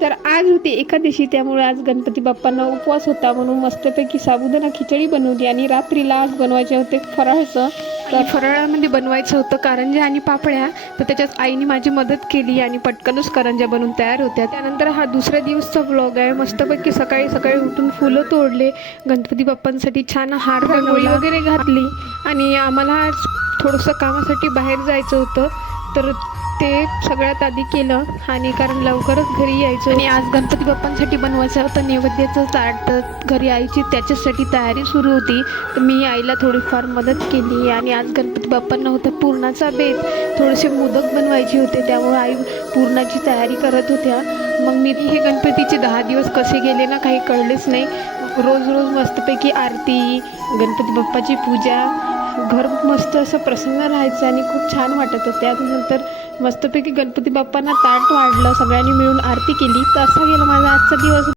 तर आज होती एकादशी, त्यामुळे आज गणपती बाप्पांना उपवास होता म्हणून मस्तपैकी साबुदाणा खिचडी बनवली. आणि रात्रीला आज बनवायचे होते फराळचं. तर फराळामध्ये बनवायचं होतं कारंज्या आणि पापड्या. तर त्याच्यात आईने माझी मदत केली आणि पटकनच करंज्या बनवून तयार होत्या. त्यानंतर हा दुसऱ्या दिवसचा व्लॉग आहे. मस्तपैकी सकाळी सकाळी उठून फुलं तोडले, गणपती बाप्पांसाठी छान हार रांगोळी वगैरे घातली. आणि आम्हाला आज थोडंसं कामासाठी बाहेर जायचं होतं, तर ते सगळ्यात आधी केलं. आणि कारण लवकरच घरी यायचं आणि आज गणपती बाप्पांसाठी बनवायचं होतं नैवेद्याचं ताट. तर घरी आईची त्याच्यासाठी तयारी सुरू होती, तर मी आईला थोडीफार मदत केली. आणि आज गणपती बाप्पांना होता पुरणाचा बेत, थोडेसे मोदक बनवायचे होते, त्यामुळे आई पुरणाची तयारी करत होत्या. मग मी हे गणपतीचे 10 दिवस कसे गेले ना काही कळलेच नाही. रोज रोज मस्तपैकी आरती, गणपती बाप्पाची पूजा, घर मस्त असं प्रसन्न राहायचं आणि खूप छान वाटत होतं. त्यानंतर मस्तपैकी गणपती बाप्पांना ताट वाढलं, सगळ्यांनी मिळून आरती केली. तर असा गेला माझा आजचा दिवस.